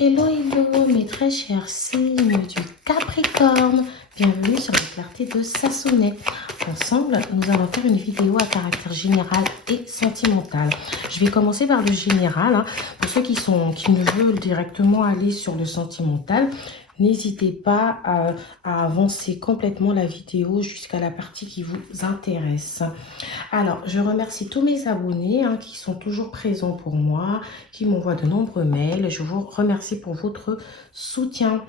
Hello, hello, mes très chers signes du Capricorne. Bienvenue sur la clarté de Sassonet. Ensemble, nous allons faire une vidéo à caractère général et sentimental. Je vais commencer par le général. Pour ceux qui ne veulent directement aller sur le sentimental, n'hésitez pas à avancer complètement la vidéo jusqu'à la partie qui vous intéresse. Alors, je remercie tous mes abonnés qui sont toujours présents pour moi, qui m'envoient de nombreux mails. Je vous remercie pour votre soutien.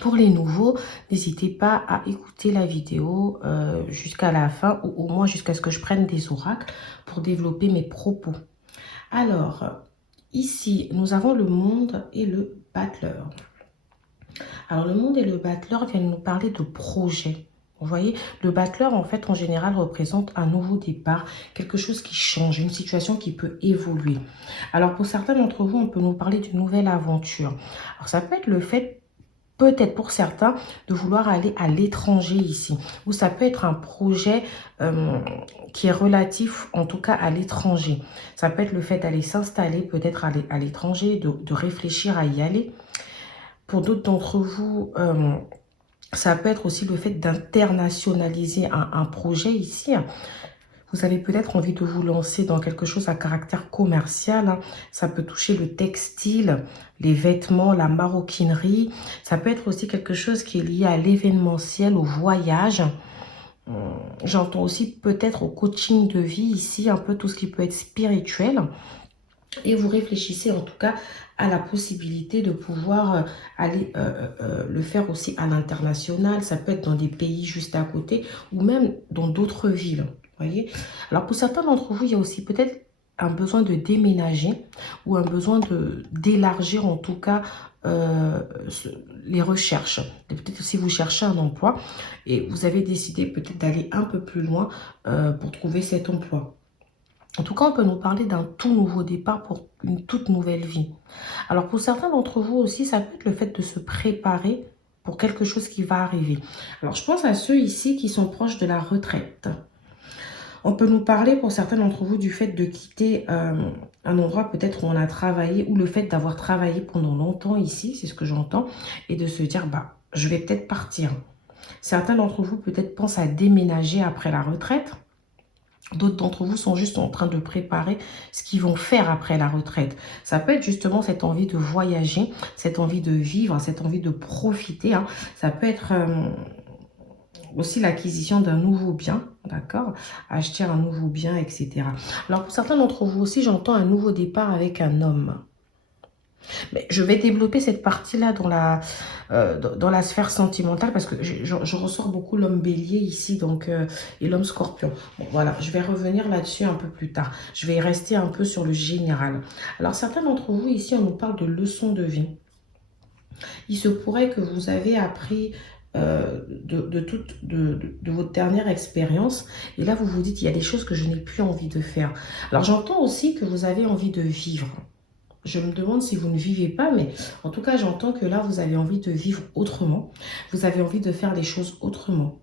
Pour les nouveaux, n'hésitez pas à écouter la vidéo jusqu'à la fin ou au moins jusqu'à ce que je prenne des oracles pour développer mes propos. Alors, ici, nous avons le monde et le battleur. Alors, le monde et le battleur viennent nous parler de projets. Vous voyez, le battleur, en fait, en général, représente un nouveau départ, quelque chose qui change, une situation qui peut évoluer. Alors, pour certains d'entre vous, on peut nous parler d'une nouvelle aventure. Alors, ça peut être le fait, peut-être pour certains, de vouloir aller à l'étranger ici. Ou ça peut être un projet qui est relatif, en tout cas, à l'étranger. Ça peut être le fait d'aller s'installer, peut-être à l'étranger, de réfléchir à y aller. Pour d'autres d'entre vous, ça peut être aussi le fait d'internationaliser un projet ici. Vous avez peut-être envie de vous lancer dans quelque chose à caractère commercial. Ça peut toucher le textile, les vêtements, la maroquinerie. Ça peut être aussi quelque chose qui est lié à l'événementiel, au voyage. J'entends aussi peut-être au coaching de vie ici, un peu tout ce qui peut être spirituel. Et vous réfléchissez en tout cas à la possibilité de pouvoir aller le faire aussi à l'international. Ça peut être dans des pays juste à côté ou même dans d'autres villes. Voyez. Alors pour certains d'entre vous, il y a aussi peut-être un besoin de déménager ou un besoin d'élargir en tout cas les recherches. Peut-être si vous cherchez un emploi et vous avez décidé peut-être d'aller un peu plus loin pour trouver cet emploi. En tout cas, on peut nous parler d'un tout nouveau départ pour une toute nouvelle vie. Alors, pour certains d'entre vous aussi, ça peut être le fait de se préparer pour quelque chose qui va arriver. Alors, je pense à ceux ici qui sont proches de la retraite. On peut nous parler pour certains d'entre vous du fait de quitter un endroit peut-être où on a travaillé ou le fait d'avoir travaillé pendant longtemps ici, c'est ce que j'entends, et de se dire, bah, je vais peut-être partir. Certains d'entre vous peut-être pensent à déménager après la retraite. D'autres d'entre vous sont juste en train de préparer ce qu'ils vont faire après la retraite. Ça peut être justement cette envie de voyager, cette envie de vivre, cette envie de profiter. Ça peut être aussi l'acquisition d'un nouveau bien, d'accord? Acheter un nouveau bien, etc. Alors pour certains d'entre vous aussi, j'entends un nouveau départ avec un homme. Mais je vais développer cette partie-là dans la sphère sentimentale parce que je ressors beaucoup l'homme bélier ici donc, et l'homme scorpion. Bon, voilà, je vais revenir là-dessus un peu plus tard. Je vais rester un peu sur le général. Alors, certains d'entre vous ici, on nous parle de leçons de vie. Il se pourrait que vous avez appris de votre dernière expérience. Et là, vous vous dites, il y a des choses que je n'ai plus envie de faire. Alors, j'entends aussi que vous avez envie de vivre. Je me demande si vous ne vivez pas, mais en tout cas, j'entends que là, vous avez envie de vivre autrement. Vous avez envie de faire les choses autrement.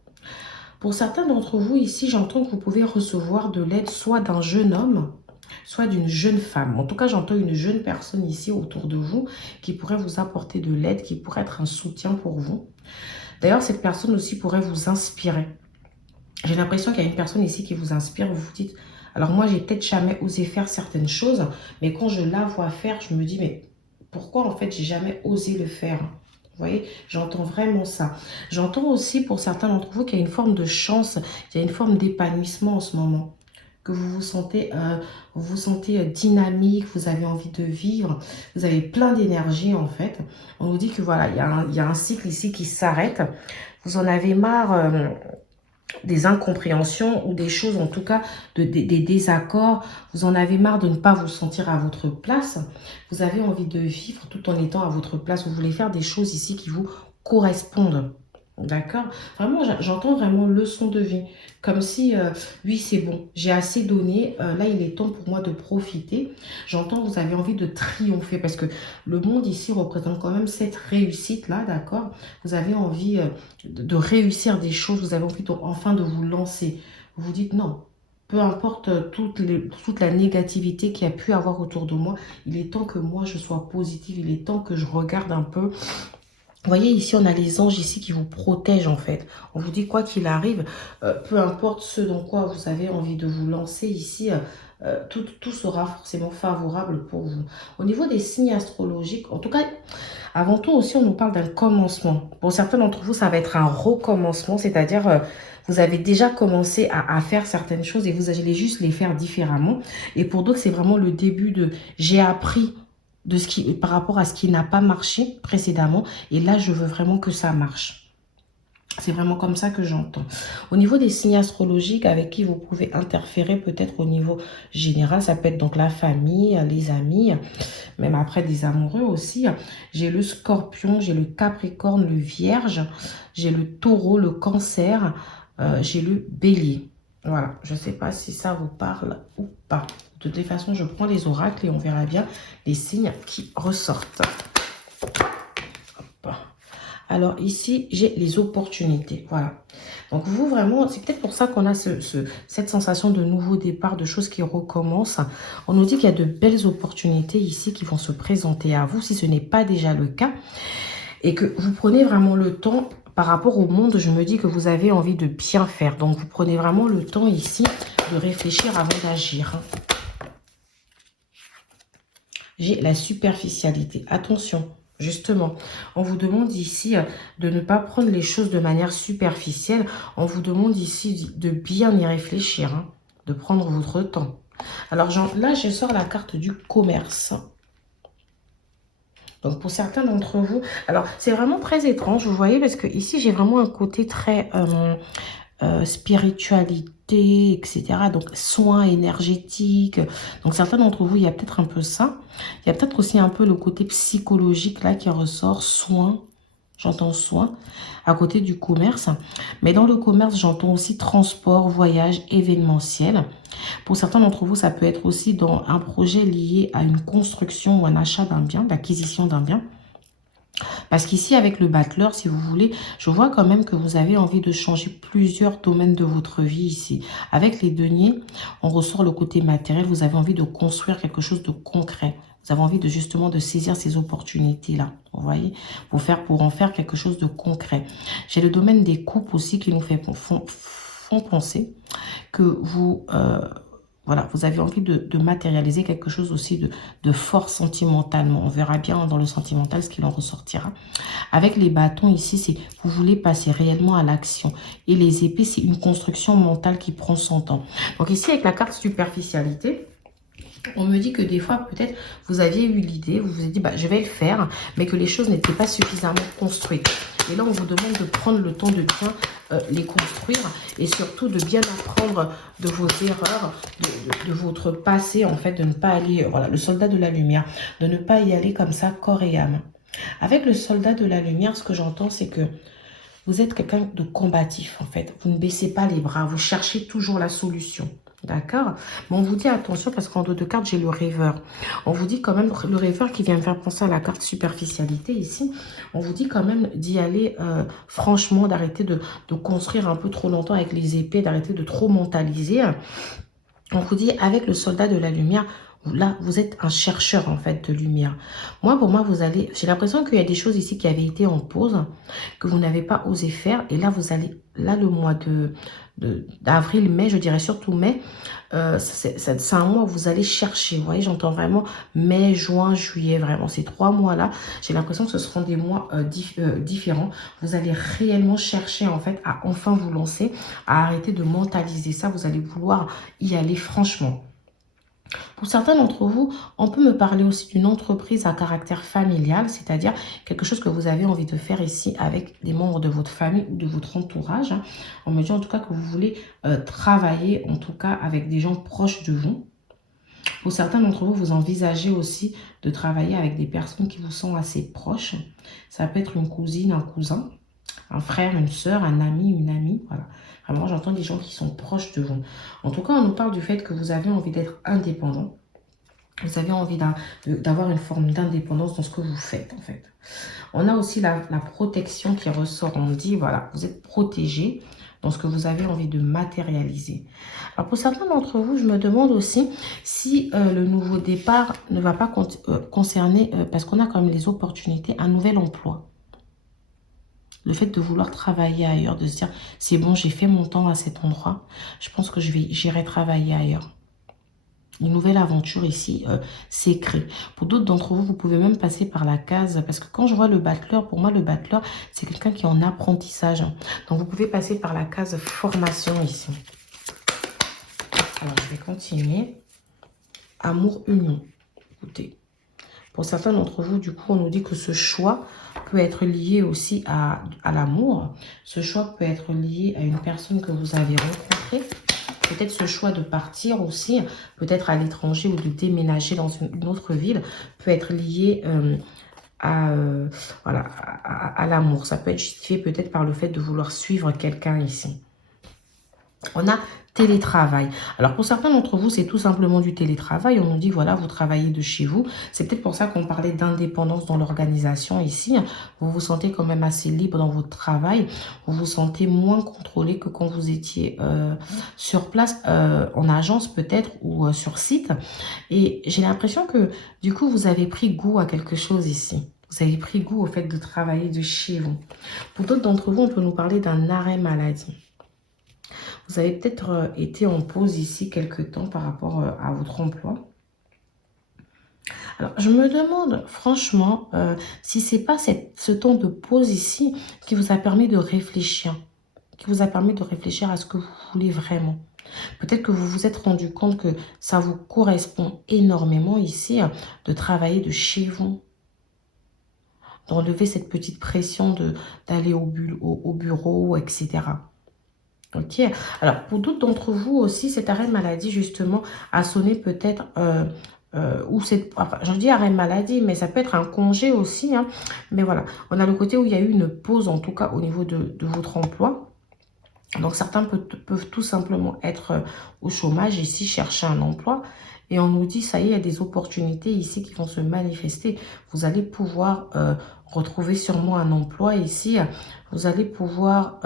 Pour certains d'entre vous ici, j'entends que vous pouvez recevoir de l'aide soit d'un jeune homme, soit d'une jeune femme. En tout cas, j'entends une jeune personne ici autour de vous qui pourrait vous apporter de l'aide, qui pourrait être un soutien pour vous. D'ailleurs, cette personne aussi pourrait vous inspirer. J'ai l'impression qu'il y a une personne ici qui vous inspire. Vous vous dites... Alors moi, j'ai peut-être jamais osé faire certaines choses, mais quand je la vois faire, je me dis, mais pourquoi en fait, j'ai jamais osé le faire? Vous voyez, j'entends vraiment ça. J'entends aussi pour certains d'entre vous qu'il y a une forme de chance, qu'il y a une forme d'épanouissement en ce moment. Que vous vous sentez dynamique, vous avez envie de vivre, vous avez plein d'énergie en fait. On nous dit que voilà, il y a un cycle ici qui s'arrête. Vous en avez marre... des incompréhensions ou des choses, en tout cas, des désaccords. Vous en avez marre de ne pas vous sentir à votre place. Vous avez envie de vivre tout en étant à votre place. Vous voulez faire des choses ici qui vous correspondent. D'accord? Vraiment, j'entends vraiment leçon de vie. Comme si, oui, c'est bon, j'ai assez donné. Là, il est temps pour moi de profiter. J'entends que vous avez envie de triompher parce que le monde ici représente quand même cette réussite-là, d'accord? Vous avez envie de réussir des choses. Vous avez envie enfin de vous lancer. Vous vous dites non. peu importe toute la négativité qu'il y a pu avoir autour de moi, il est temps que moi je sois positive, il est temps que je regarde un peu. Vous voyez, ici, on a les anges ici qui vous protègent, en fait. On vous dit, quoi qu'il arrive, peu importe ce dans quoi vous avez envie de vous lancer ici, tout sera forcément favorable pour vous. Au niveau des signes astrologiques, en tout cas, avant tout aussi, on nous parle d'un commencement. Pour certains d'entre vous, ça va être un recommencement, c'est-à-dire vous avez déjà commencé à faire certaines choses et vous allez juste les faire différemment. Et pour d'autres, c'est vraiment le début de j'ai appris de par rapport à ce qui n'a pas marché précédemment. Et là, je veux vraiment que ça marche. C'est vraiment comme ça que j'entends. Au niveau des signes astrologiques avec qui vous pouvez interférer peut-être au niveau général, ça peut être donc la famille, les amis, même après des amoureux aussi. J'ai le scorpion, j'ai le capricorne, le vierge, j'ai le taureau, le cancer, j'ai le bélier. Voilà, je ne sais pas si ça vous parle ou pas. De toute façon, je prends les oracles et on verra bien les signes qui ressortent. Hop. Alors ici, j'ai les opportunités. Voilà. Donc vous, vraiment, c'est peut-être pour ça qu'on a cette sensation de nouveau départ, de choses qui recommencent. On nous dit qu'il y a de belles opportunités ici qui vont se présenter à vous, si ce n'est pas déjà le cas. Et que vous prenez vraiment le temps, par rapport au monde, je me dis que vous avez envie de bien faire. Donc vous prenez vraiment le temps ici de réfléchir avant d'agir. J'ai la superficialité. Attention, justement, on vous demande ici de ne pas prendre les choses de manière superficielle. On vous demande ici de bien y réfléchir, hein, de prendre votre temps. Alors là, je sors la carte du commerce. Donc, pour certains d'entre vous, alors c'est vraiment très étrange, vous voyez, parce que ici, j'ai vraiment un côté très spiritualité, etc. Donc, soins énergétiques. Donc, certains d'entre vous, il y a peut-être un peu ça. Il y a peut-être aussi un peu le côté psychologique là qui ressort, soins. J'entends soins à côté du commerce. Mais dans le commerce, j'entends aussi transport, voyage, événementiel. Pour certains d'entre vous, ça peut être aussi dans un projet lié à une construction ou un achat d'un bien, l'acquisition d'un bien. Parce qu'ici, avec le battleur, si vous voulez, je vois quand même que vous avez envie de changer plusieurs domaines de votre vie ici. Avec les deniers, on ressort le côté matériel. Vous avez envie de construire quelque chose de concret. Vous avez envie de justement de saisir ces opportunités-là, vous voyez, pour en faire quelque chose de concret. J'ai le domaine des coupes aussi qui nous font penser que vous... voilà, vous avez envie de matérialiser quelque chose aussi de fort sentimentalement. On verra bien dans le sentimental ce qu'il en ressortira. Avec les bâtons ici, c'est vous voulez passer réellement à l'action. Et les épées, c'est une construction mentale qui prend son temps. Donc ici, avec la carte superficialité, on me dit que des fois, peut-être, vous aviez eu l'idée, vous vous êtes dit, bah, je vais le faire, mais que les choses n'étaient pas suffisamment construites. Et là, on vous demande de prendre le temps de bien les construire et surtout de bien apprendre de vos erreurs, de votre passé, en fait, de ne pas aller, voilà, le soldat de la lumière, de ne pas y aller comme ça, corps et âme. Avec le soldat de la lumière, ce que j'entends, c'est que vous êtes quelqu'un de combatif, en fait. Vous ne baissez pas les bras, vous cherchez toujours la solution. D'accord? Mais on vous dit attention parce qu'en dos de carte, j'ai le rêveur. On vous dit quand même, le rêveur qui vient me faire penser à la carte superficialité ici, on vous dit quand même d'y aller franchement, d'arrêter de construire un peu trop longtemps avec les épées, d'arrêter de trop mentaliser. On vous dit avec le soldat de la lumière, là, vous êtes un chercheur en fait de lumière. Moi, pour moi, vous allez... J'ai l'impression qu'il y a des choses ici qui avaient été en pause, que vous n'avez pas osé faire. Et là, vous allez... Là, le mois d'avril, mai, je dirais surtout mai, c'est un mois où vous allez chercher. Vous voyez, j'entends vraiment mai, juin, juillet, vraiment. Ces 3 mois-là, j'ai l'impression que ce seront des mois différents. Vous allez réellement chercher en fait à enfin vous lancer, à arrêter de mentaliser ça. Vous allez vouloir y aller franchement. Pour certains d'entre vous, on peut me parler aussi d'une entreprise à caractère familial, c'est-à-dire quelque chose que vous avez envie de faire ici avec des membres de votre famille ou de votre entourage. On me dit en tout cas que vous voulez travailler en tout cas avec des gens proches de vous. Pour certains d'entre vous, vous envisagez aussi de travailler avec des personnes qui vous sont assez proches. Ça peut être une cousine, un cousin, un frère, une sœur, un ami, une amie, voilà. Vraiment, j'entends des gens qui sont proches de vous. En tout cas, on nous parle du fait que vous avez envie d'être indépendant. Vous avez envie d'avoir une forme d'indépendance dans ce que vous faites, en fait. On a aussi la protection qui ressort. On dit, voilà, vous êtes protégé. dans ce que vous avez envie de matérialiser. Alors pour certains d'entre vous, je me demande aussi si le nouveau départ ne va pas concerner, parce qu'on a quand même les opportunités, un nouvel emploi. Le fait de vouloir travailler ailleurs, de se dire, c'est bon, j'ai fait mon temps à cet endroit, je pense que j'irai travailler ailleurs. Une nouvelle aventure ici s'écrit. Pour d'autres d'entre vous, vous pouvez même passer par la case, parce que quand je vois le battleur, pour moi, le battleur, c'est quelqu'un qui est en apprentissage. Donc, vous pouvez passer par la case formation ici. Alors, je vais continuer. Amour, union. Écoutez, pour certains d'entre vous, du coup, on nous dit que ce choix peut être lié aussi à l'amour. Ce choix peut être lié à une personne que vous avez rencontrée. Peut-être ce choix de partir aussi, peut-être à l'étranger ou de déménager dans une autre ville, peut être lié voilà, à l'amour. Ça peut être justifié peut-être par le fait de vouloir suivre quelqu'un ici. On a télétravail. Alors, pour certains d'entre vous, c'est tout simplement du télétravail. On nous dit, voilà, vous travaillez de chez vous. C'est peut-être pour ça qu'on parlait d'indépendance dans l'organisation ici. Vous vous sentez quand même assez libre dans votre travail. Vous vous sentez moins contrôlé que quand vous étiez sur place, en agence peut-être, ou sur site. Et j'ai l'impression que, du coup, vous avez pris goût à quelque chose ici. Vous avez pris goût au fait de travailler de chez vous. Pour d'autres d'entre vous, on peut nous parler d'un arrêt maladie. Vous avez peut-être été en pause ici quelque temps par rapport à votre emploi. Alors, je me demande franchement si ce n'est pas ce temps de pause ici qui vous a permis de réfléchir. Qui vous a permis de réfléchir à ce que vous voulez vraiment. Peut-être que vous vous êtes rendu compte que ça vous correspond énormément ici de travailler de chez vous. D'enlever cette petite pression d'aller au bureau, etc. Ok, alors pour d'autres d'entre vous aussi, cet arrêt de maladie justement a sonné peut-être, je dis arrêt de maladie, mais ça peut être un congé aussi, hein. Mais voilà, on a le côté où il y a eu une pause en tout cas au niveau de votre emploi. Donc certains peuvent tout simplement être au chômage ici, chercher un emploi. Et on nous dit, ça y est, il y a des opportunités ici qui vont se manifester. Vous allez pouvoir retrouver sûrement un emploi ici. Vous allez pouvoir,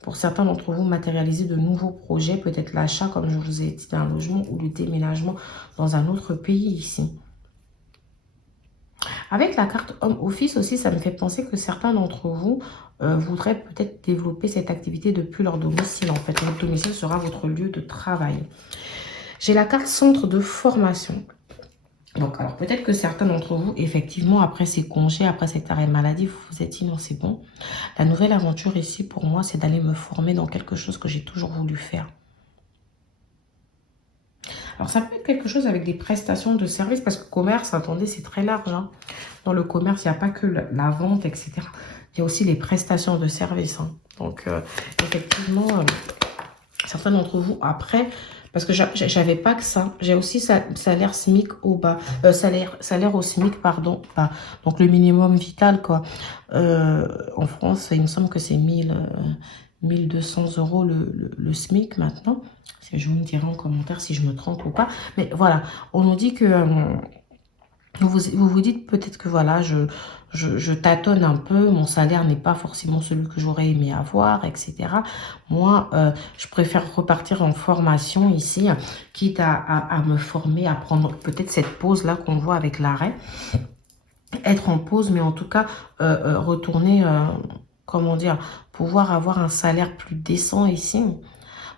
pour certains d'entre vous, matérialiser de nouveaux projets. Peut-être l'achat, comme je vous ai dit, d'un logement ou le déménagement dans un autre pays ici. Avec la carte Home Office aussi, ça me fait penser que certains d'entre vous voudraient peut-être développer cette activité depuis leur domicile. En fait, votre domicile sera votre lieu de travail. J'ai la carte Centre de formation. Donc, alors peut-être que certains d'entre vous, effectivement, après ces congés, après cet arrêt maladie, vous vous êtes dit non, c'est bon. La nouvelle aventure ici, pour moi, c'est d'aller me former dans quelque chose que j'ai toujours voulu faire. Alors, ça peut être quelque chose avec des prestations de services, parce que commerce, attendez, c'est très large. Hein. Dans le commerce, il n'y a pas que la vente, etc. Il y a aussi les prestations de services. Hein. Donc, effectivement, certains d'entre vous, après, parce que j'avais pas que ça, j'ai aussi salaire SMIC au bas, salaire au SMIC, pardon, pas, donc le minimum vital, quoi. En France, il me semble que c'est 1200 € le SMIC maintenant. Je vous me dirai en commentaire si je me trompe ou pas. Mais voilà, on nous dit que vous vous dites peut-être que voilà, je tâtonne un peu, mon salaire n'est pas forcément celui que j'aurais aimé avoir, etc. Moi, je préfère repartir en formation ici, quitte à me former, à prendre peut-être cette pause-là qu'on voit avec l'arrêt. Être en pause, mais en tout cas, retourner, comment dire, pouvoir avoir un salaire plus décent ici.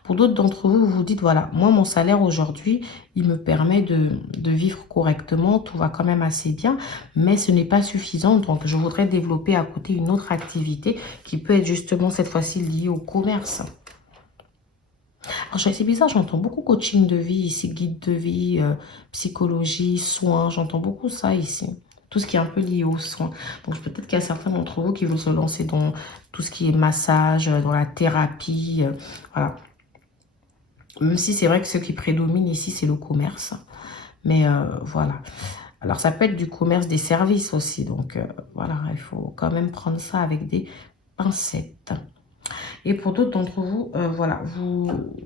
Pour d'autres d'entre vous, vous vous dites, voilà, moi, mon salaire aujourd'hui, il me permet de vivre correctement, tout va quand même assez bien, mais ce n'est pas suffisant. Donc, je voudrais développer à côté une autre activité qui peut être justement cette fois-ci liée au commerce. Alors, c'est bizarre, j'entends beaucoup coaching de vie ici, guide de vie, psychologie, soins, j'entends beaucoup ça ici. Tout ce qui est un peu lié aux soins. Donc, peut-être qu'il y a certains d'entre vous qui vont se lancer dans tout ce qui est massage, dans la thérapie, voilà. Même si c'est vrai que ce qui prédomine ici, c'est le commerce. Mais voilà. Alors, ça peut être du commerce des services aussi. Donc, voilà, il faut quand même prendre ça avec des pincettes. Et pour d'autres d'entre vous, voilà,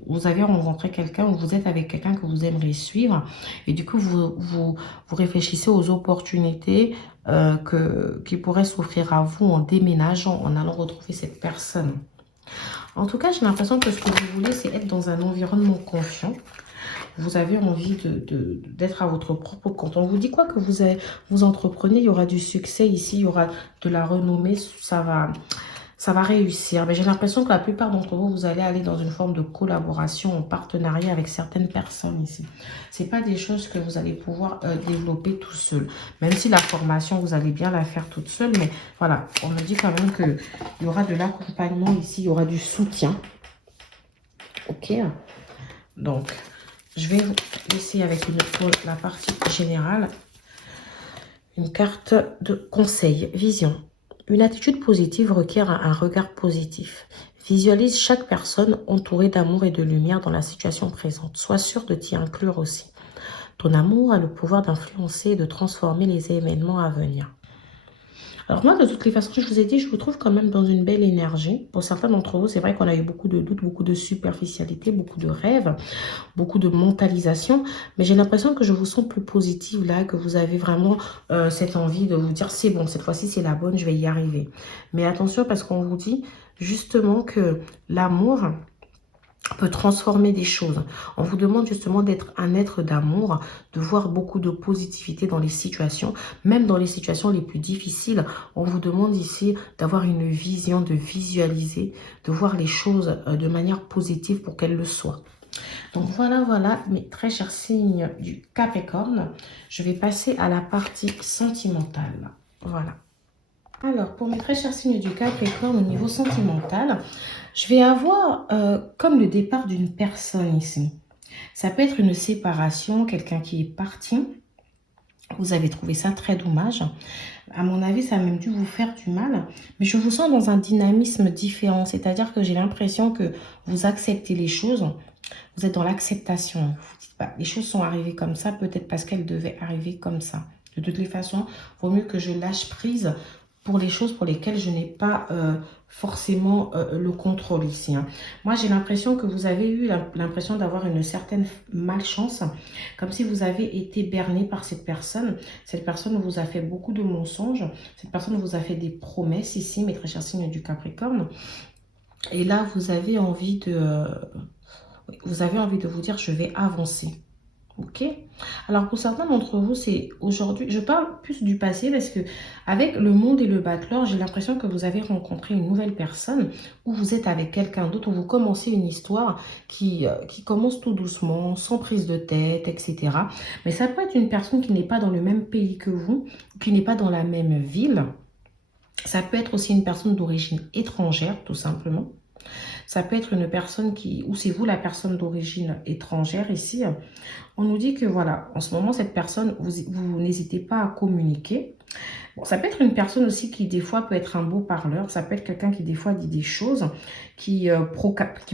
vous avez rencontré quelqu'un ou vous êtes avec quelqu'un que vous aimeriez suivre. Et du coup, vous réfléchissez aux opportunités qui pourraient s'offrir à vous en déménageant, en allant retrouver cette personne. En tout cas, j'ai l'impression que ce que vous voulez, c'est être dans un environnement confiant. Vous avez envie d'être à votre propre compte. On vous dit quoi que vous entreprenez, il y aura du succès ici, il y aura de la renommée, ça va réussir. Mais j'ai l'impression que la plupart d'entre vous, vous allez aller dans une forme de collaboration, en partenariat avec certaines personnes ici. Ce n'est pas des choses que vous allez pouvoir développer tout seul. Même si la formation, vous allez bien la faire toute seule. Mais voilà, on me dit quand même qu'il y aura de l'accompagnement ici, il y aura du soutien. Ok, donc je vais vous laisser avec la partie générale. Une carte de conseil, vision. Une attitude positive requiert un regard positif. Visualise chaque personne entourée d'amour et de lumière dans la situation présente. Sois sûr de t'y inclure aussi. Ton amour a le pouvoir d'influencer et de transformer les événements à venir. Alors moi, de toutes les façons, je vous ai dit, je vous trouve quand même dans une belle énergie. Pour certains d'entre vous, c'est vrai qu'on a eu beaucoup de doutes, beaucoup de superficialité, beaucoup de rêves, beaucoup de mentalisation. Mais j'ai l'impression que je vous sens plus positive là, que vous avez vraiment cette envie de vous dire, c'est bon, cette fois-ci, c'est la bonne, je vais y arriver. Mais attention, parce qu'on vous dit justement que l'amour peut transformer des choses. On vous demande justement d'être un être d'amour, de voir beaucoup de positivité dans les situations, même dans les situations les plus difficiles. On vous demande ici d'avoir une vision, de visualiser, de voir les choses de manière positive pour qu'elles le soient. Donc voilà, mes très chers signes du Capricorne. Je vais passer à la partie sentimentale. Voilà. Alors, pour mes très chers signes du Capricorne, au niveau sentimental, je vais avoir comme le départ d'une personne ici. Ça peut être une séparation, quelqu'un qui est parti. Vous avez trouvé ça très dommage. À mon avis, ça a même dû vous faire du mal. Mais je vous sens dans un dynamisme différent. C'est-à-dire que j'ai l'impression que vous acceptez les choses. Vous êtes dans l'acceptation. Vous vous dites, bah, les choses sont arrivées comme ça, peut-être parce qu'elles devaient arriver comme ça. De toutes les façons, il vaut mieux que je lâche prise pour les choses pour lesquelles je n'ai pas forcément le contrôle ici. Hein. Moi, j'ai l'impression que vous avez eu l'impression d'avoir une certaine malchance, comme si vous avez été berné par cette personne. Cette personne vous a fait beaucoup de mensonges. Cette personne vous a fait des promesses ici, mes très chers signes du Capricorne. Et là, vous avez envie de vous dire, je vais avancer. Ok. Alors pour certains d'entre vous, c'est aujourd'hui, je parle plus du passé parce que avec le monde et le battleur, j'ai l'impression que vous avez rencontré une nouvelle personne ou vous êtes avec quelqu'un d'autre, ou vous commencez une histoire qui commence tout doucement, sans prise de tête, etc. Mais ça peut être une personne qui n'est pas dans le même pays que vous, qui n'est pas dans la même ville. Ça peut être aussi une personne d'origine étrangère, tout simplement. Ça peut être une personne ou c'est vous la personne d'origine étrangère ici. On nous dit que voilà, en ce moment, cette personne, vous n'hésitez pas à communiquer. Bon, ça peut être une personne aussi qui, des fois, peut être un beau parleur. Ça peut être quelqu'un qui, des fois, dit des choses, qui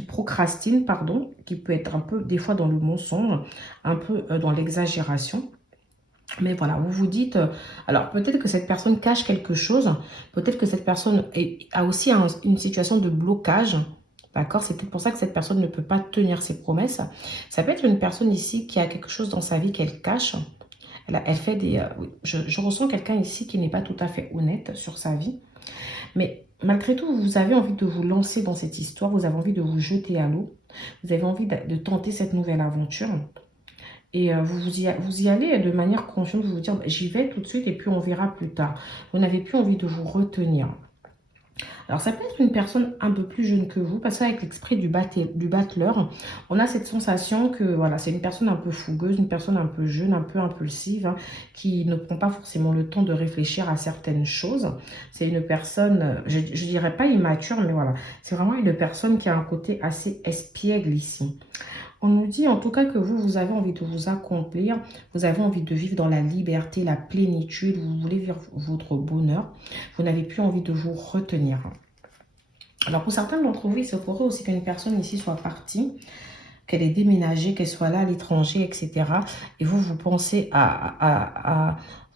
procrastine, pardon, qui peut être un peu, des fois, dans le mensonge, un peu dans l'exagération. Mais voilà, vous vous dites, alors peut-être que cette personne cache quelque chose, peut-être que cette personne a aussi une situation de blocage. D'accord? C'est peut-être pour ça que cette personne ne peut pas tenir ses promesses. Ça peut être une personne ici qui a quelque chose dans sa vie qu'elle cache. Elle fait des... oui, je ressens quelqu'un ici qui n'est pas tout à fait honnête sur sa vie. Mais malgré tout, vous avez envie de vous lancer dans cette histoire. Vous avez envie de vous jeter à l'eau. Vous avez envie de tenter cette nouvelle aventure. Et vous y allez de manière confiante. Vous vous dites, j'y vais tout de suite et puis on verra plus tard. Vous n'avez plus envie de vous retenir. Alors, ça peut être une personne un peu plus jeune que vous, parce qu'avec l'esprit du battleur, on a cette sensation que voilà, c'est une personne un peu fougueuse, une personne un peu jeune, un peu impulsive, hein, qui ne prend pas forcément le temps de réfléchir à certaines choses. C'est une personne, je ne dirais pas immature, mais voilà, c'est vraiment une personne qui a un côté assez espiègle ici. On nous dit en tout cas que vous avez envie de vous accomplir, vous avez envie de vivre dans la liberté, la plénitude, vous voulez vivre votre bonheur, vous n'avez plus envie de vous retenir. Alors pour certains d'entre vous, il se pourrait aussi qu'une personne ici soit partie, qu'elle ait déménagé, qu'elle soit là à l'étranger, etc. Et vous pensez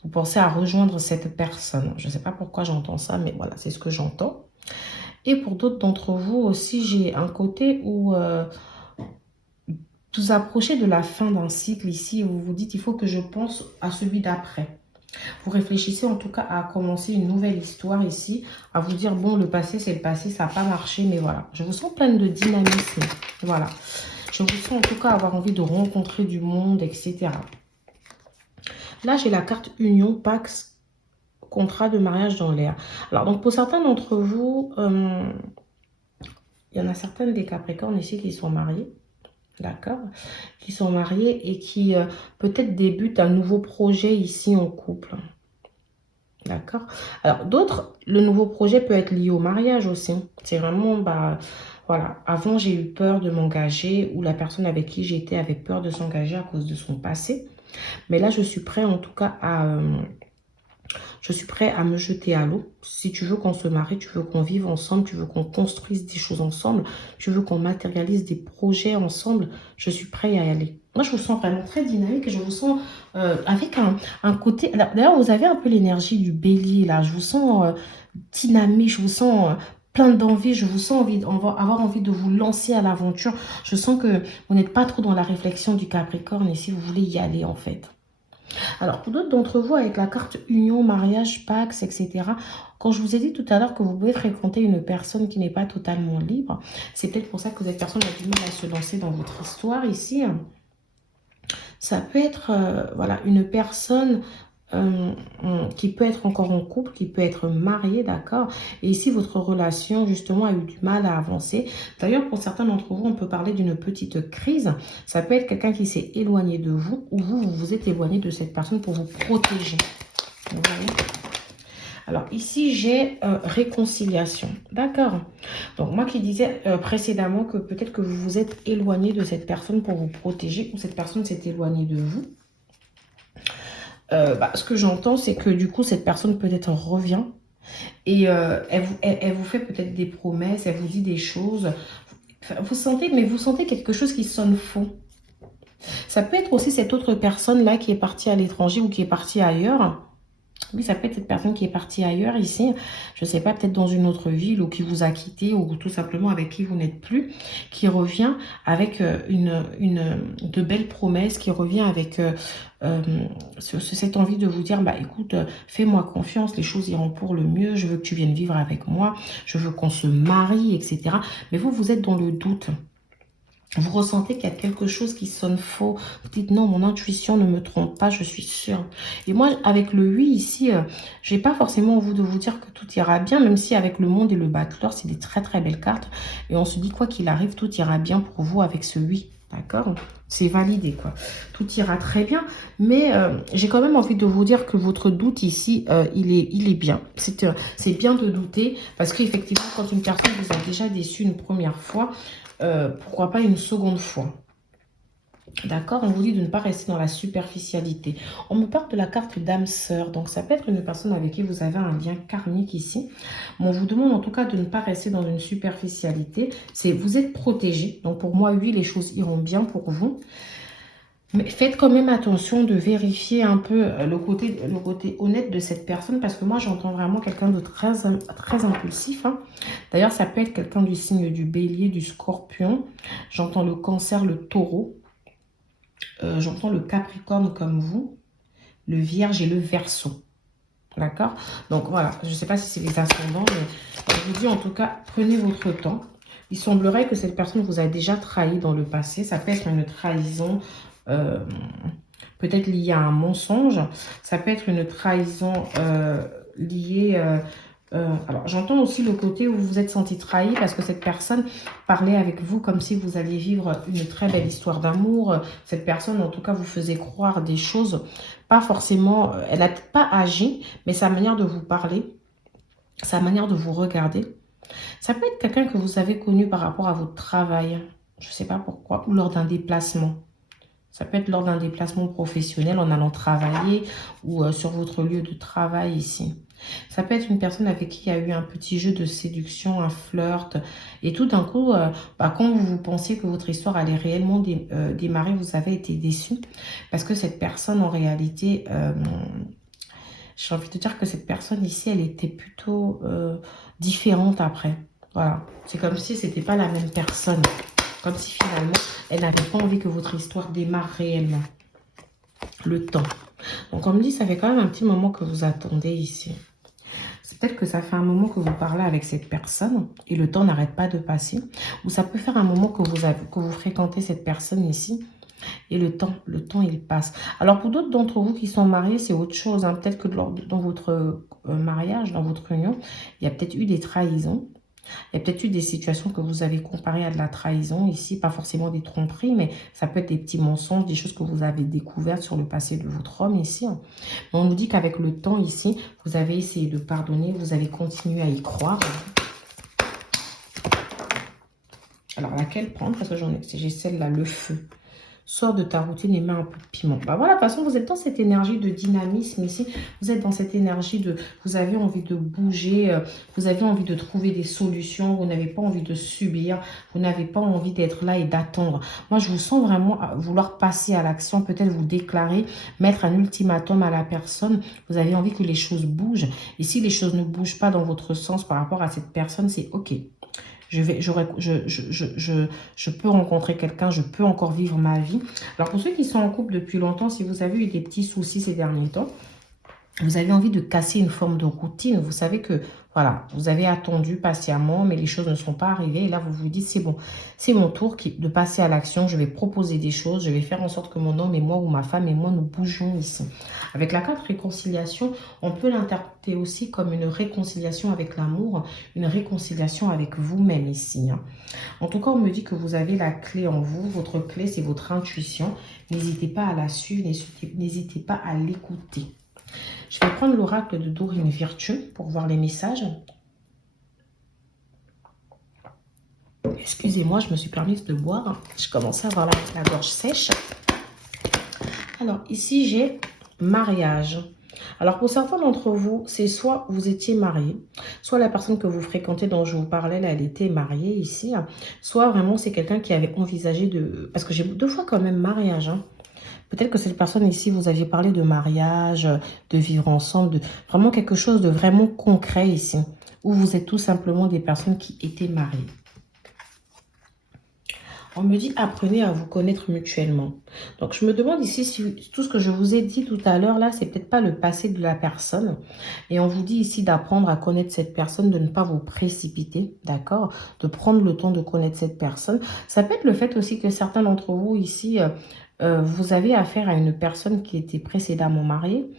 vous pensez à rejoindre cette personne. Je ne sais pas pourquoi j'entends ça, mais voilà, c'est ce que j'entends. Et pour d'autres d'entre vous aussi, j'ai un côté où... vous approchez de la fin d'un cycle ici et vous vous dites, il faut que je pense à celui d'après. Vous réfléchissez en tout cas à commencer une nouvelle histoire ici, à vous dire, bon, le passé, c'est le passé, ça n'a pas marché, mais voilà. Je vous sens pleine de dynamisme, voilà. Je vous sens en tout cas avoir envie de rencontrer du monde, etc. Là, j'ai la carte Union, Pax, contrat de mariage dans l'air. Alors, donc, pour certains d'entre vous, il y en a certaines des Capricornes ici qui sont mariés. D'accord, qui sont mariés et qui peut-être débutent un nouveau projet ici en couple. D'accord. Alors, d'autres, le nouveau projet peut être lié au mariage aussi. C'est vraiment, bah, voilà. Avant, j'ai eu peur de m'engager ou la personne avec qui j'étais avait peur de s'engager à cause de son passé. Mais là, je suis prêt en tout cas à... je suis prêt à me jeter à l'eau. Si tu veux qu'on se marie, tu veux qu'on vive ensemble, tu veux qu'on construise des choses ensemble, tu veux qu'on matérialise des projets ensemble, je suis prêt à y aller. Moi, je vous sens vraiment très dynamique et je vous sens avec un côté... D'ailleurs, vous avez un peu l'énergie du bélier, là. Je vous sens dynamique, je vous sens plein d'envie, je vous sens avoir envie de vous lancer à l'aventure. Je sens que vous n'êtes pas trop dans la réflexion du Capricorne et si vous voulez y aller, en fait. Alors, pour d'autres d'entre vous, avec la carte Union, mariage, Pax, etc., quand je vous ai dit tout à l'heure que vous pouvez fréquenter une personne qui n'est pas totalement libre, c'est peut-être pour ça que cette personne a du mal à se lancer dans votre histoire ici. Ça peut être voilà, une personne qui peut être encore en couple, qui peut être mariée, d'accord? Et ici, votre relation, justement, a eu du mal à avancer. D'ailleurs, pour certains d'entre vous, on peut parler d'une petite crise. Ça peut être quelqu'un qui s'est éloigné de vous ou vous vous êtes éloigné de cette personne pour vous protéger. Vous voyez? Alors, ici, j'ai réconciliation. D'accord. Donc, moi qui disais précédemment que peut-être que vous vous êtes éloigné de cette personne pour vous protéger ou cette personne s'est éloignée de vous. Ce que j'entends, c'est que du coup, cette personne peut-être revient et elle vous fait peut-être des promesses, elle vous dit des choses. Enfin, vous sentez quelque chose qui sonne faux. Ça peut être aussi cette autre personne-là qui est partie à l'étranger ou qui est partie ailleurs. Oui, ça peut être cette personne qui est partie ailleurs ici, je ne sais pas, peut-être dans une autre ville ou qui vous a quitté ou tout simplement avec qui vous n'êtes plus, qui revient avec de belles promesses, qui revient avec cette envie de vous dire, bah écoute, fais-moi confiance, les choses iront pour le mieux, je veux que tu viennes vivre avec moi, je veux qu'on se marie, etc. Mais vous êtes dans le doute. Vous ressentez qu'il y a quelque chose qui sonne faux. Vous dites non, mon intuition ne me trompe pas, je suis sûre. Et moi, avec le 8 ici, j'ai pas forcément envie de vous dire que tout ira bien, même si avec le monde et le battleur, c'est des très très belles cartes. Et on se dit quoi qu'il arrive, tout ira bien pour vous avec ce 8. D'accord? C'est validé, quoi. Tout ira très bien. Mais j'ai quand même envie de vous dire que votre doute ici, il est bien. C'est bien de douter parce qu'effectivement, quand une personne vous a déjà déçu une première fois, pourquoi pas une seconde fois. D'accord, on vous dit de ne pas rester dans la superficialité. On me parle de la carte d'âme sœur. Donc, ça peut être une personne avec qui vous avez un lien karmique ici. Mais on vous demande en tout cas de ne pas rester dans une superficialité. Vous êtes protégé. Donc, pour moi, oui, les choses iront bien pour vous. Mais faites quand même attention de vérifier un peu le côté honnête de cette personne. Parce que moi, j'entends vraiment quelqu'un de très, très impulsif. Hein. D'ailleurs, ça peut être quelqu'un du signe du bélier, du scorpion. J'entends le cancer, le taureau. J'entends le capricorne comme vous, le vierge et le verseau. D'accord? Donc voilà, je ne sais pas si c'est les ascendants, mais je vous dis en tout cas, prenez votre temps. Il semblerait que cette personne vous a déjà trahi dans le passé. Ça peut être une trahison peut-être liée à un mensonge. Ça peut être une trahison liée... alors, j'entends aussi le côté où vous vous êtes senti trahi parce que cette personne parlait avec vous comme si vous alliez vivre une très belle histoire d'amour. Cette personne, en tout cas, vous faisait croire des choses, pas forcément, elle n'a pas agi, mais sa manière de vous parler, sa manière de vous regarder. Ça peut être quelqu'un que vous avez connu par rapport à votre travail, je ne sais pas pourquoi, ou lors d'un déplacement. Ça peut être lors d'un déplacement professionnel en allant travailler ou sur votre lieu de travail ici. Ça peut être une personne avec qui il y a eu un petit jeu de séduction, un flirt. Et tout d'un coup, quand vous pensiez que votre histoire allait réellement démarrer, vous avez été déçu. Parce que cette personne, en réalité, j'ai envie de dire que cette personne ici, elle était plutôt différente après. Voilà. C'est comme si c'était pas la même personne. Comme si finalement, elle n'avait pas envie que votre histoire démarre réellement. Le temps. Donc, on me dit, ça fait quand même un petit moment que vous attendez ici. C'est peut-être que ça fait un moment que vous parlez avec cette personne et le temps n'arrête pas de passer. Ou ça peut faire un moment que vous fréquentez cette personne ici et le temps, il passe. Alors, pour d'autres d'entre vous qui sont mariés, c'est autre chose, hein. Peut-être que dans votre mariage, dans votre union, il y a peut-être eu des trahisons. Il y a peut-être eu des situations que vous avez comparées à de la trahison ici, pas forcément des tromperies, mais ça peut être des petits mensonges, des choses que vous avez découvertes sur le passé de votre homme ici. Mais on nous dit qu'avec le temps ici, vous avez essayé de pardonner, vous avez continué à y croire. Alors, laquelle prendre? Parce que j'ai celle-là, le feu. Sors de ta routine et mets un peu de piment. Bah voilà, de toute façon, vous êtes dans cette énergie de dynamisme ici. Vous êtes dans cette énergie de... Vous avez envie de bouger, vous avez envie de trouver des solutions, vous n'avez pas envie de subir, vous n'avez pas envie d'être là et d'attendre. Moi, je vous sens vraiment vouloir passer à l'action, peut-être vous déclarer, mettre un ultimatum à la personne. Vous avez envie que les choses bougent. Et si les choses ne bougent pas dans votre sens par rapport à cette personne, c'est OK. Je peux rencontrer quelqu'un, je peux encore vivre ma vie. Alors, pour ceux qui sont en couple depuis longtemps, si vous avez eu des petits soucis ces derniers temps, vous avez envie de casser une forme de routine. Vous savez que, voilà, vous avez attendu patiemment, mais les choses ne sont pas arrivées. Et là, vous vous dites, c'est bon, c'est mon tour de passer à l'action. Je vais proposer des choses. Je vais faire en sorte que mon homme et moi, ou ma femme et moi, nous bougions ici. Avec la carte réconciliation, on peut l'interpréter aussi comme une réconciliation avec l'amour, une réconciliation avec vous-même ici, hein. En tout cas, on me dit que vous avez la clé en vous. Votre clé, c'est votre intuition. N'hésitez pas à la suivre, n'hésitez pas à l'écouter. Je vais prendre l'oracle de Dorine Virtue pour voir les messages. Excusez-moi, je me suis permise de boire. Je commence à avoir la gorge sèche. Alors, ici, j'ai mariage. Alors, pour certains d'entre vous, c'est soit vous étiez marié, soit la personne que vous fréquentez dont je vous parlais, là, elle était mariée ici. Soit vraiment, c'est quelqu'un qui avait envisagé de... Parce que j'ai 2 fois quand même mariage, hein. Peut-être que cette personne ici, vous aviez parlé de mariage, de vivre ensemble, de vraiment quelque chose de vraiment concret ici, où vous êtes tout simplement des personnes qui étaient mariées. On me dit, apprenez à vous connaître mutuellement. Donc, je me demande ici si tout ce que je vous ai dit tout à l'heure, là, c'est peut-être pas le passé de la personne. Et on vous dit ici d'apprendre à connaître cette personne, de ne pas vous précipiter, d'accord? De prendre le temps de connaître cette personne. Ça peut être le fait aussi que certains d'entre vous ici... vous avez affaire à une personne qui était précédemment mariée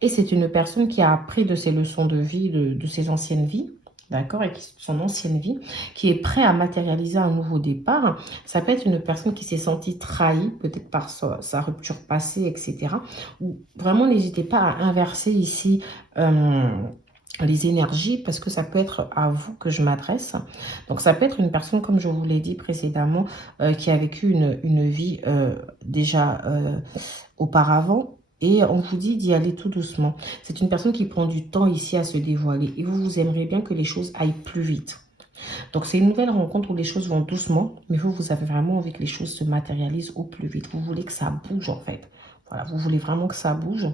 et c'est une personne qui a appris de ses leçons de vie, de ses anciennes vies, d'accord, et son ancienne vie, qui est prêt à matérialiser un nouveau départ. Ça peut être une personne qui s'est sentie trahie, peut-être par sa rupture passée, etc. Ou vraiment, n'hésitez pas à inverser ici... les énergies, parce que ça peut être à vous que je m'adresse. Donc, ça peut être une personne, comme je vous l'ai dit précédemment, qui a vécu une vie déjà auparavant. Et on vous dit d'y aller tout doucement. C'est une personne qui prend du temps ici à se dévoiler. Et vous aimeriez bien que les choses aillent plus vite. Donc, c'est une nouvelle rencontre où les choses vont doucement. Mais vous avez vraiment envie que les choses se matérialisent au plus vite. Vous voulez que ça bouge, en fait. Voilà, vous voulez vraiment que ça bouge.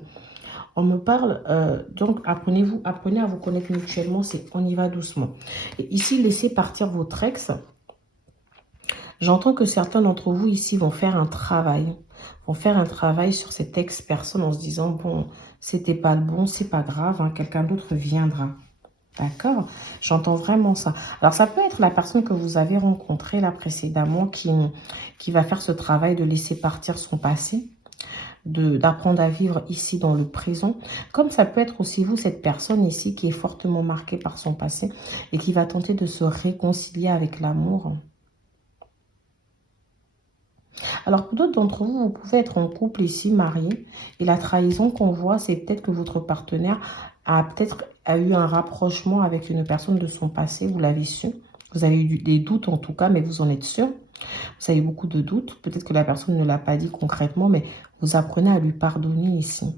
On me parle, donc apprenez à vous connaître mutuellement, c'est on y va doucement. Et ici, laissez partir votre ex. J'entends que certains d'entre vous ici vont faire un travail. Sur cette ex-personne en se disant, bon, c'était pas le bon, c'est pas grave, hein, quelqu'un d'autre viendra. D'accord? J'entends vraiment ça. Alors, ça peut être la personne que vous avez rencontrée là précédemment qui va faire ce travail de laisser partir son passé, d'apprendre à vivre ici dans le présent. Comme ça peut être aussi vous, cette personne ici qui est fortement marquée par son passé et qui va tenter de se réconcilier avec l'amour. Alors, pour d'autres d'entre vous, vous pouvez être en couple ici, marié. Et la trahison qu'on voit, c'est peut-être que votre partenaire a eu un rapprochement avec une personne de son passé. Vous l'avez su. Vous avez eu des doutes en tout cas, mais vous en êtes sûr. Vous avez beaucoup de doutes. Peut-être que la personne ne l'a pas dit concrètement, mais vous apprenez à lui pardonner ici.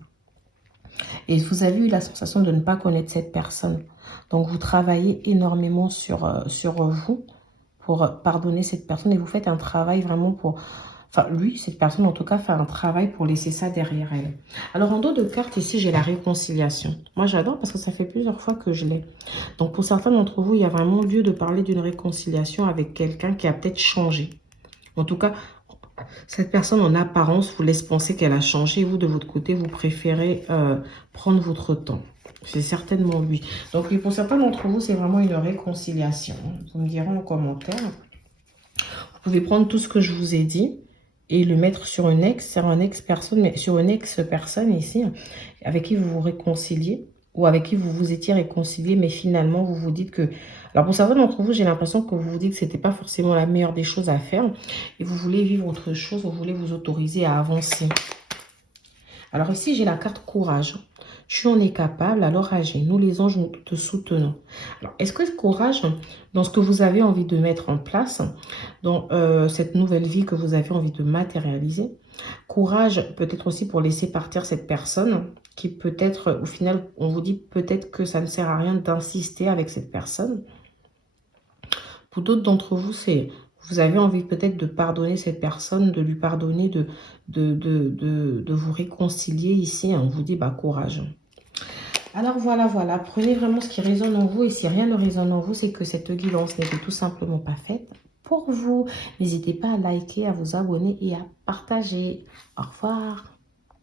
Et vous avez eu la sensation de ne pas connaître cette personne. Donc, vous travaillez énormément sur vous pour pardonner cette personne. Et vous faites un travail vraiment pour... Enfin, lui, cette personne, en tout cas, fait un travail pour laisser ça derrière elle. Alors, en dos de carte, ici, j'ai la réconciliation. Moi, j'adore parce que ça fait plusieurs fois que je l'ai. Donc, pour certains d'entre vous, il y a vraiment lieu de parler d'une réconciliation avec quelqu'un qui a peut-être changé. En tout cas, Cette personne, en apparence, vous laisse penser qu'elle a changé. Et vous, de votre côté, vous préférez prendre votre temps. C'est certainement lui. Donc, oui, pour certains d'entre vous, c'est vraiment une réconciliation. Vous me direz en commentaire. Vous pouvez prendre tout ce que je vous ai dit et le mettre sur une ex-personne, mais sur une ex-personne ici, avec qui vous vous réconciliez ou avec qui vous vous étiez réconcilié, mais finalement, vous vous dites que... Alors, pour certains d'entre vous, j'ai l'impression que vous vous dites que ce n'était pas forcément la meilleure des choses à faire et vous voulez vivre autre chose, vous voulez vous autoriser à avancer. Alors ici, j'ai la carte courage. Tu en es capable, alors agis. Nous, les anges, nous te soutenons. Alors, est-ce que ce courage, dans ce que vous avez envie de mettre en place, dans cette nouvelle vie que vous avez envie de matérialiser, courage peut-être aussi pour laisser partir cette personne qui peut-être, au final, on vous dit peut-être que ça ne sert à rien d'insister avec cette personne. Pour d'autres d'entre vous, c'est... Vous avez envie peut-être de pardonner cette personne, de lui pardonner, de vous réconcilier ici. On vous dit, bah, courage. Alors voilà, voilà. Prenez vraiment ce qui résonne en vous. Et si rien ne résonne en vous, c'est que cette guidance n'était tout simplement pas faite pour vous. N'hésitez pas à liker, à vous abonner et à partager. Au revoir.